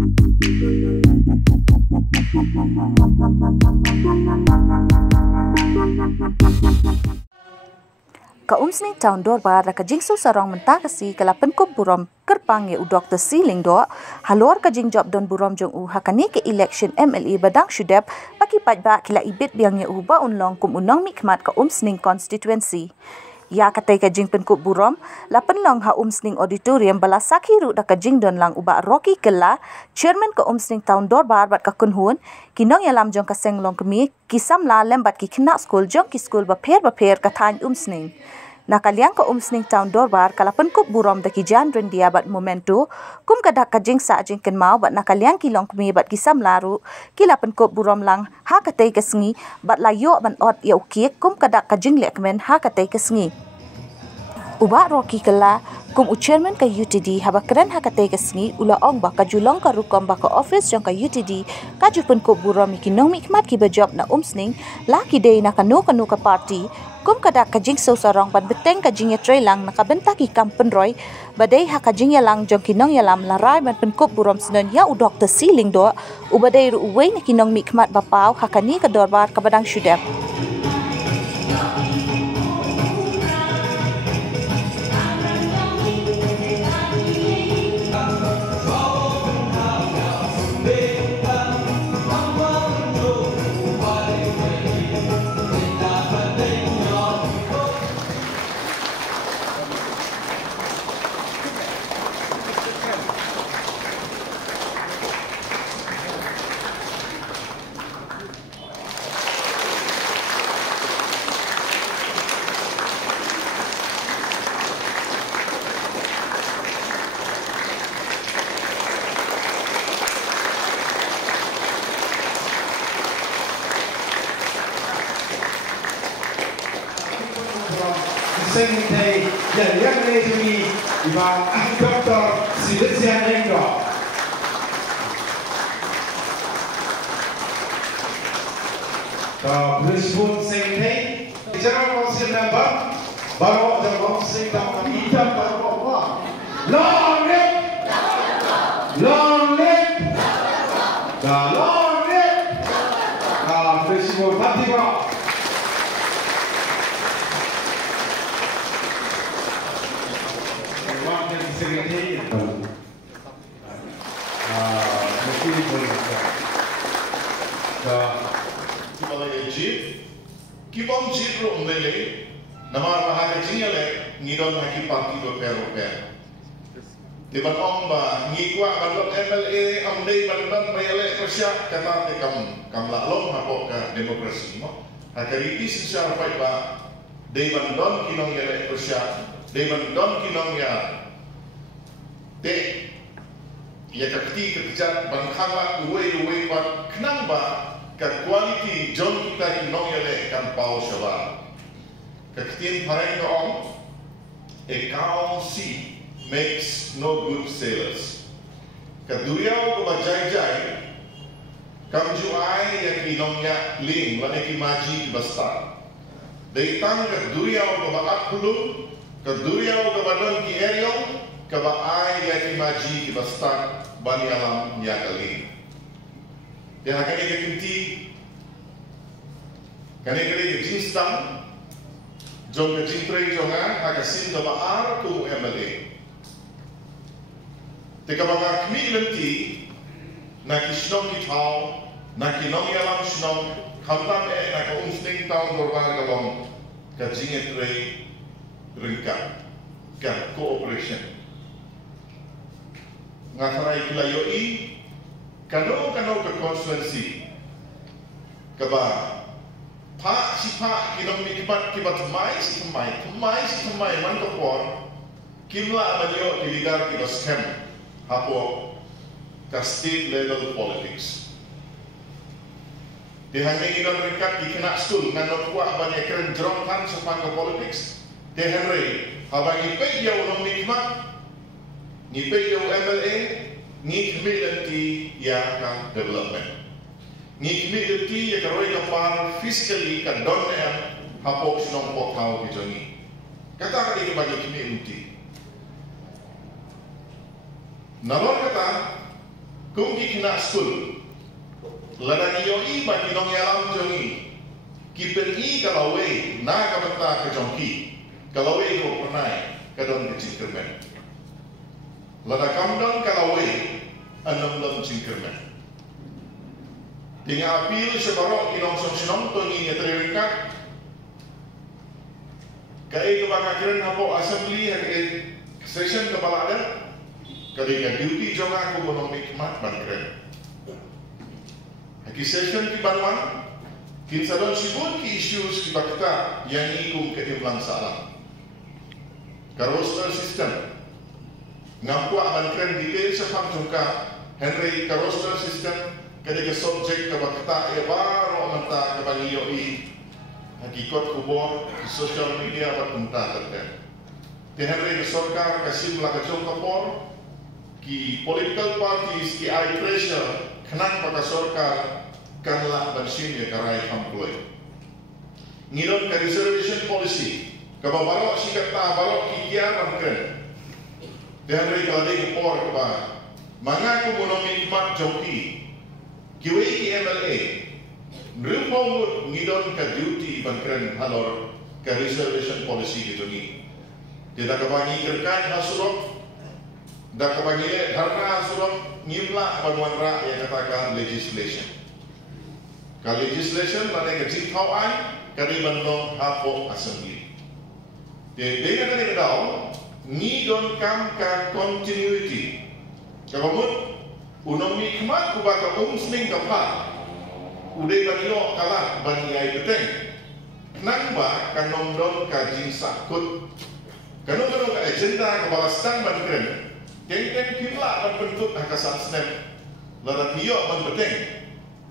Kaumsning tahun Dorbar raka jingsu sarong mentakasi kala penkup burom kerpang u Dr. Siling do halor ka jingjop don burom jong u hakani ke election MLA badang syudep baki pajba kila ibit biang u ba unlong kum unong mikmat kaumsning constituency. Ya katai ka jing penkup burom la penlong ha umsning auditorium bala sakhiru da ka jing don lang uba Rocky Kela chairman ka umsning tahun Dorbar bat ka kunhun kinong yalam jong ka senglong kemi kisam la lembat ki khna school jong ki school ba pher ka than umsning. Nakaliang ka umsning tahun Dorbar kala penkup burom da ki jan rendia bat momento kum kadak ka jing sa jing ken mau bat nakaliang kilong kemi bat kisam laru kila penkup burom lang ha katai ka sngi bat la yo ban ot ya ukik kum kadak ka jing lek men ha katai ka sngi. Uba Rocky Kela kum chairman ka UTD haba keren ha katai ka sngi ula ong ba ka julong ka rukom ba ka office jong ka UTD ka ju penkup burom ki nong mikmat ki bajob na umsning la ki dei na kanu ka party kum kadak ka jing so sarong ban beteng ka jing ya trailang nakabenta ki kampen roy badai ha ka jing ya lang jong kinong ya lam larai ban penkup burom senen ya u Dr. Siling do u badai ru uwei na kinong mikmat bapau hakani ka Dorbar ka badang syudep. Sinh thầy dẫn dắt lê cho đi và anh Dr. Siling Engro. Respon sinh thầy General Council Member baru jawab sing dapat hitam baru apa? Long live! Long live! Long live! Respon Fatima. Kipom jitro umbele, namar bahagi jingle, ngidon haki parti per. Tiba omba, ngikwa balok MLA, amdei balok bayale Persia kata te kam laklong hapok ka demokrasi mo. Hakariti secara faiba, dei bandon kinong yale Persia, dei bandon kinong ya te ya kakti kerja bangkala uwe pat kenapa ka quality John kita kinong yale kan pau shawa kaktin pareng ong a cow sea makes no good sailors ka duriao ko bajai kam ju ai ya kinong ya ling lane ki maji basta dei tang ka duriao ko ba akhulu ka duriao ko ba don ki eriong ka ba ai ya ki maji ki basta bani alam ya kaling. Dia akan ikut kani kali jinstam jong ke jintrei jonga haka sin do baar tu MLA. Teka banga kmi lenti na kishnong kitau na kinong yalam shnong khamtam na ka umsting taun Dorbar galong ka jingetrei ringka ka cooperation. Ngakarai kilayoi kano ke konstituensi kaba pa si pa kinong mikipat kibat mai si temai man kapor kimla amalyo kiligar kibas kem hapo ka state level politics dihangin inon rekat di kena stul ngano kuah banyak keren jerongkan sepangga politics dehenry habang ipay yaw ng mikimat ngipay yaw MLA ngikmilenti ya kan development ngikmilenti ya karoy kapar physically kan donem hapok sinong pokaw bijoni kata ka dito ba ngikmilenti nalor kata kung kikina school ladang ioi ba kinong yalam jongi kipen kalawe na kabanta ka jongki kalawe ko pernai kadon kecingkermen lada kamdon kalawe anam lam cingkermen tinggal apil sebarok kinong sonsinong to ni terengkat kai kebakaran hapo assembly hak session kepala ada kadang duty jonga ko gonong nikmat bankren haki session ki banwan kin sadon sibun ki issues ki bakta yang ikum ke implang salam carousel system ngampu bankren detail sepam jongka Henry carousel system kadang subjek ke bakta ya baru menta ke bangioi hakikat kubur social media bertentang terkait. Henry Sorkar kasih melakacau kapor ki political parties ki air pressure kenang pada Sorkar kanlah bersin ya karai employ. Ngidon ke reservation policy kababarok sikat ta barok ki kiaran keren. Henry kalade kapor keba mangaku monomi mat joki kiwe ki MLA Rupong ngidon ke duty bangkren halor ke reservation policy gitu ni. Tidak kebangi kerkan hasurok, dah kebangi dharna hasurok ngimla banuan rak yang katakan legislation. Ke legislation mana ke jingkau ai kari bandong hapo assembly. Dia kata dia tahu ngidon kam ke continuity. Kabamut unomi kemat kubaka umsning kapal. Udai banyo kalah bani ai beteng nang ba kanom don ka jing sakut kanom ka agenda kepala stang ban kren keng kimla ban bentuk akasan snap lada pio ban beteng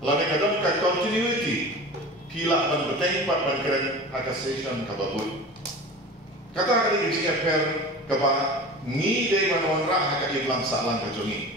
lada kadon ka continuity kila ban beteng pat ban kren akasation ka babut kata kali jing affair ka ba ni dei ban onra ka iblang salang ka jongi